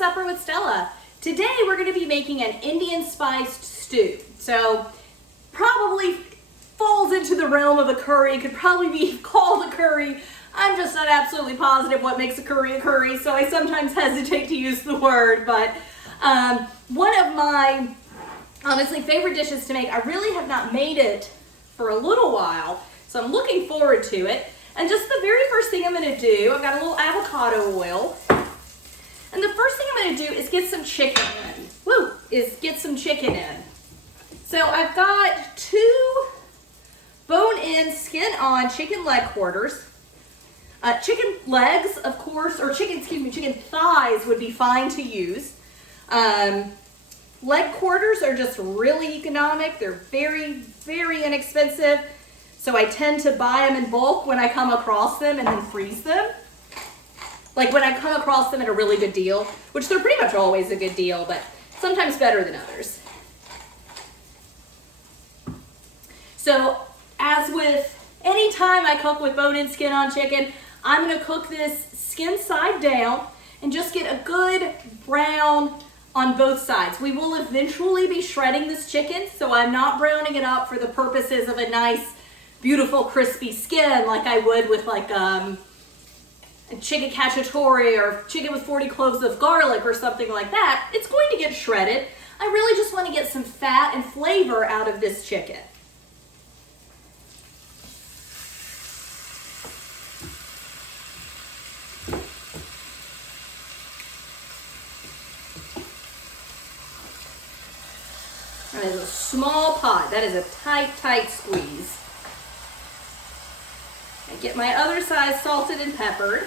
Supper with Stella. Today we're going to be making an Indian spiced stew. So probably falls into the realm of a curry, could probably be called a curry. I'm just not absolutely positive what makes a curry, so I sometimes hesitate to use the word, but one of my honestly favorite dishes to make. I really have not made it for a little while, so I'm looking forward to it. And just the very first thing I'm going to do, I've got a little avocado oil. And the first thing I'm going to do is get some chicken in. So I've got 2 bone-in, skin-on chicken leg quarters. Chicken legs, of course, or chicken thighs would be fine to use. Leg quarters are just really economic. They're very, very inexpensive. So I tend to buy them in bulk when I come across them and then freeze them. Like when I come across them at a really good deal, which they're pretty much always a good deal, but sometimes better than others. So as with any time I cook with bone-in skin-on chicken, I'm going to cook this skin side down and just get a good brown on both sides. We will eventually be shredding this chicken, so I'm not browning it up for the purposes of a nice, beautiful, crispy skin like I would with like a chicken cacciatore or chicken with 40 cloves of garlic or something like that. It's going to get shredded. I really just want to get some fat and flavor out of this chicken. That is a small pot. That is a tight, tight squeeze. I get my other side salted and peppered.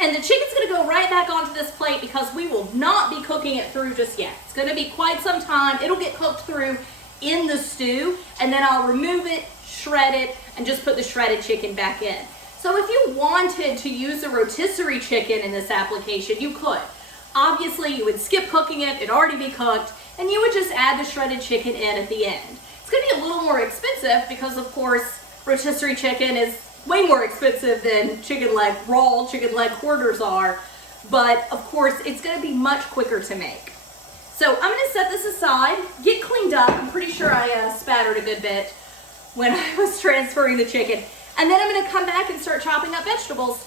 And the chicken's going to go right back onto this plate because we will not be cooking it through just yet. It's going to be quite some time. It'll get cooked through in the stew, and then I'll remove it, shred it, and just put the shredded chicken back in. So if you wanted to use a rotisserie chicken in this application, you could. Obviously, you would skip cooking it, it'd already be cooked, and you would just add the shredded chicken in at the end. It's going to be a little more expensive because, of course, rotisserie chicken is way more expensive than raw chicken leg quarters are, but of course, it's going to be much quicker to make. So I'm going to set this aside, get cleaned up. I'm pretty sure I spattered a good bit when I was transferring the chicken. And then I'm going to come back and start chopping up vegetables.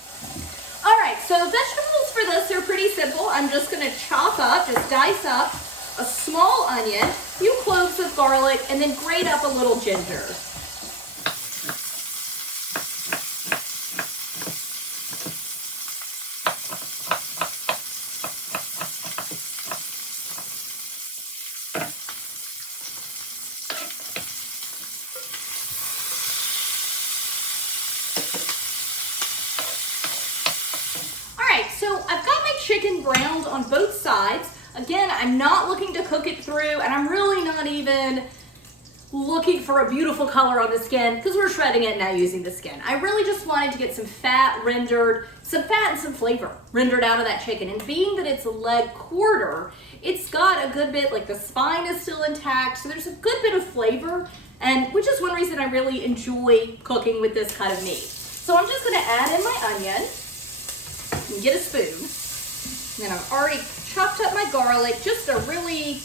All right, so vegetables for this are pretty simple. I'm just going to just dice up a small onion, a few cloves of garlic, and then grate up a little ginger. So I've got my chicken browned on both sides. Again, I'm not looking to cook it through, and I'm really not even looking for a beautiful color on the skin because we're shredding it and not using the skin. I really just wanted to get some fat and some flavor rendered out of that chicken. And being that it's a leg quarter, it's got a good bit, like the spine is still intact, so there's a good bit of flavor, and which is one reason I really enjoy cooking with this kind of meat. So I'm just gonna add in my onion. And get a spoon. And then I've already chopped up my garlic, just a really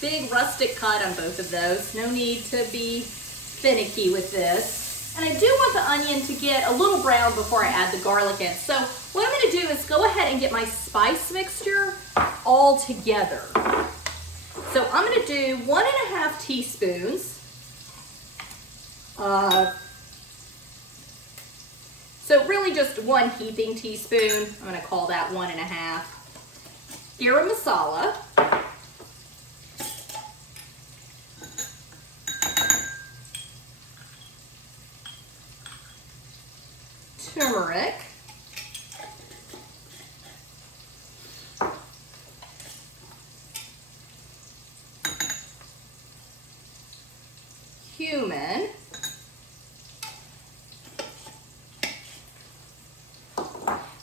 big rustic cut on both of those. No need to be finicky with this. And I do want the onion to get a little brown before I add the garlic in. So what I'm going to do is go ahead and get my spice mixture all together. So I'm going to do 1.5 teaspoons So really just 1 heaping teaspoon. I'm going to call that 1.5. Garam masala. Turmeric. Cumin.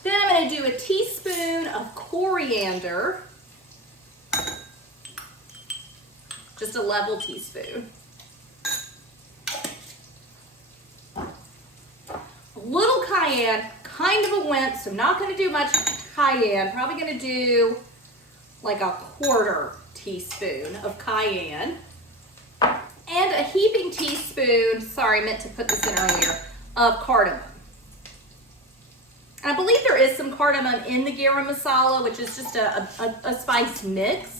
Then I'm going to do a teaspoon of coriander. Just just a level teaspoon. A little cayenne, kind of a wimp, so I'm not gonna do much cayenne. Probably gonna do like a 1/4 teaspoon of cayenne. And a heaping teaspoon, sorry, I meant to put this in earlier, of cardamom. And I believe there is some cardamom in the garam masala, which is just a spice mix.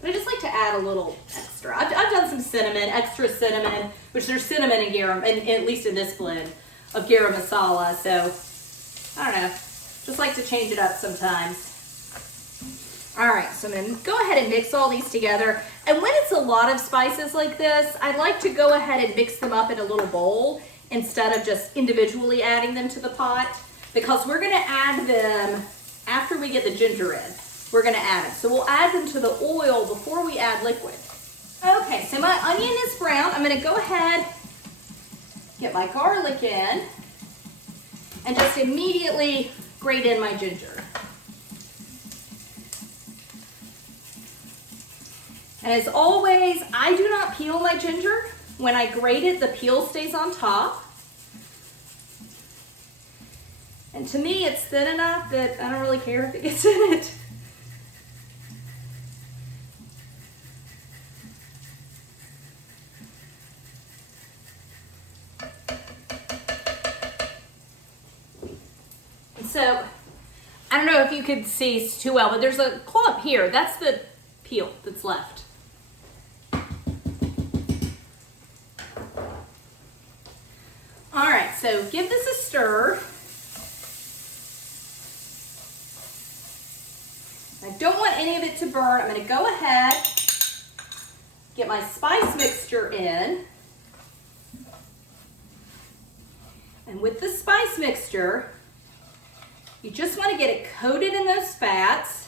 But I just like to add a little extra. I've done some cinnamon, extra cinnamon, which there's cinnamon in garam, and at least in this blend of garam masala. So, I don't know, just like to change it up sometimes. All right, so I'm gonna go ahead and mix all these together. And when it's a lot of spices like this, I like to go ahead and mix them up in a little bowl instead of just individually adding them to the pot, because we're gonna add them after we get the ginger in. We're gonna add them. So we'll add them to the oil before we add liquid. Okay, so my onion is brown. I'm gonna go ahead, get my garlic in, and just immediately grate in my ginger. And as always, I do not peel my ginger. When I grate it, the peel stays on top. And to me, it's thin enough that I don't really care if it gets in it. And so, I don't know if you could see too well, but there's a clump here. That's the peel that's left. All right, so give this a stir. I don't want any of it to burn. I'm gonna go ahead, get my spice mixture in. And with the spice mixture, you just wanna get it coated in those fats,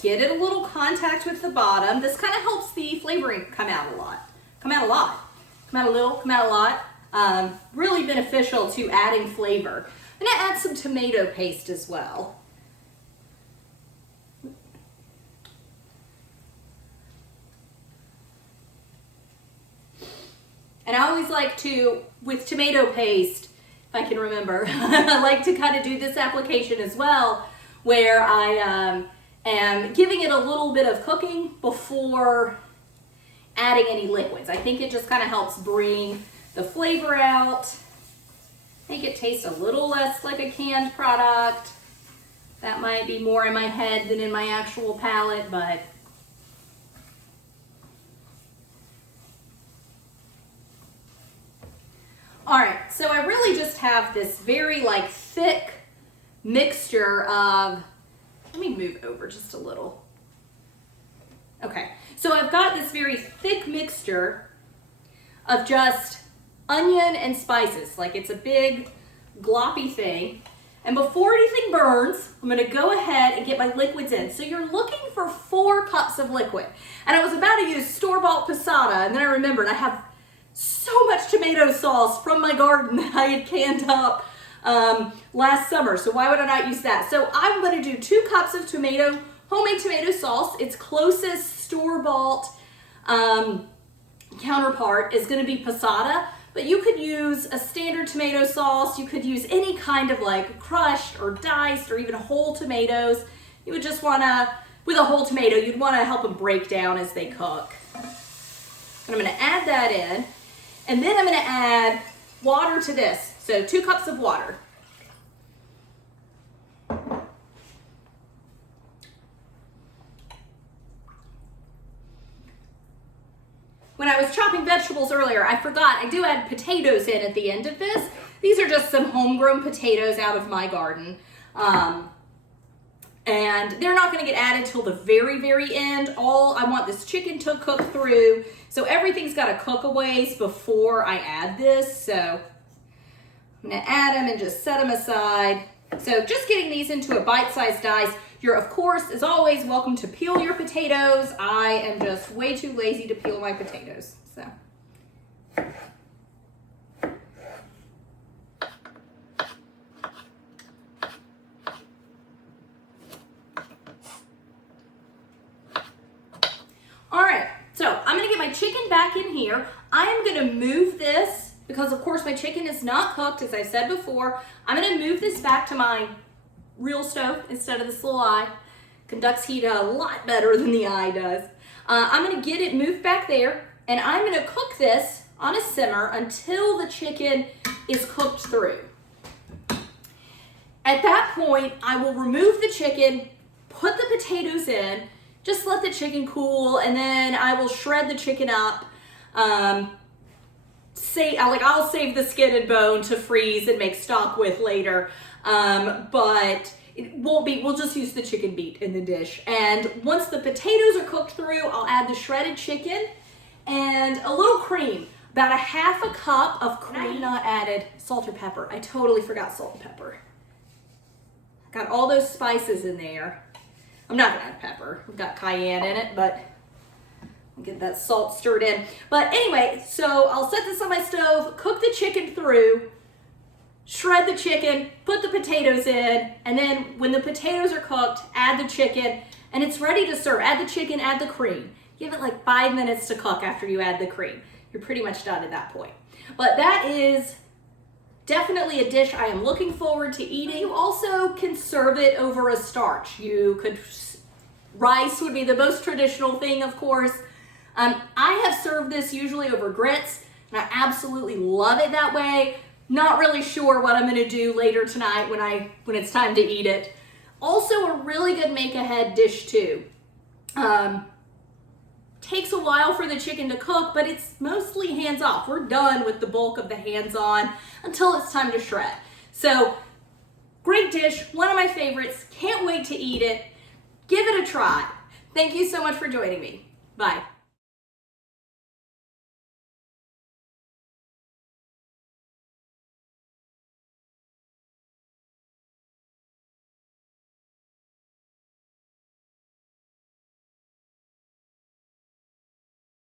get it a little contact with the bottom. This kind of helps the flavoring come out a lot. Come out a lot. Come out a little, come out a lot. Really beneficial to adding flavor. I'm gonna add some tomato paste as well. And I always like to, with tomato paste, if I can remember, I like to kind of do this application as well, where I am giving it a little bit of cooking before adding any liquids. I think it just kind of helps bring the flavor out, make it taste a little less like a canned product. That might be more in my head than in my actual palate, but all right, so I really just have this very like thick mixture of, let me move over just a little. Okay, so I've got this very thick mixture of just onion and spices, like it's a big gloppy thing. And before anything burns, I'm gonna go ahead and get my liquids in. So you're looking for 4 cups of liquid. And I was about to use store-bought passata, and then I remembered I have so much tomato sauce from my garden that I had canned up last summer. So why would I not use that? So I'm gonna do 2 cups of homemade tomato sauce. Its closest store-bought counterpart is gonna be passata. But you could use a standard tomato sauce. You could use any kind of like crushed or diced or even whole tomatoes. You would just wanna, with a whole tomato, you'd wanna help them break down as they cook. And I'm gonna add that in. And then I'm gonna add water to this. So 2 cups of water. When I was chopping vegetables earlier, I forgot I do add potatoes in at the end of this. These are just some homegrown potatoes out of my garden. And they're not gonna get added till the very, very end. I want this chicken to cook through. So everything's gotta cook a ways before I add this. So I'm gonna add them and just set them aside. So just getting these into a bite-sized dice. You're, of course, as always, welcome to peel your potatoes. I am just way too lazy to peel my potatoes, so. All right, so I'm gonna get chicken back in here. I am gonna move this, because of course my chicken is not cooked, as I said before. I'm gonna move this back to my real stove instead of this little eye. Conducts heat a lot better than the eye does. I'm gonna get it moved back there, and I'm gonna cook this on a simmer until the chicken is cooked through. At that point, I will remove the chicken, put the potatoes in, just let the chicken cool, and then I will shred the chicken up. I'll save the skin and bone to freeze and make stock with later, but it won't be, we'll just use the chicken meat in the dish. And once the potatoes are cooked through, I'll add the shredded chicken and a little cream, about a half a cup of cream. I have not added salt or pepper. I totally forgot salt and pepper. Got all those spices in there. I'm not gonna add pepper. We've got cayenne in it, but I'll get that salt stirred in. But anyway, so I'll set this on my stove, cook the chicken through, shred the chicken, put the potatoes in, and then when the potatoes are cooked, add the chicken, and it's ready to serve. Add the chicken, add the cream. Give it like 5 minutes to cook after you add the cream. You're pretty much done at that point. But that is definitely a dish I am looking forward to eating. You also can serve it over a starch. You could, rice would be the most traditional thing, of course. I have served this usually over grits, and I absolutely love it that way. Not really sure what I'm gonna do later tonight when it's time to eat it. Also a really good make-ahead dish too. Takes a while for the chicken to cook, but it's mostly hands-off. We're done with the bulk of the hands-on until it's time to shred. So, great dish, one of my favorites. Can't wait to eat it. Give it a try. Thank you so much for joining me. Bye.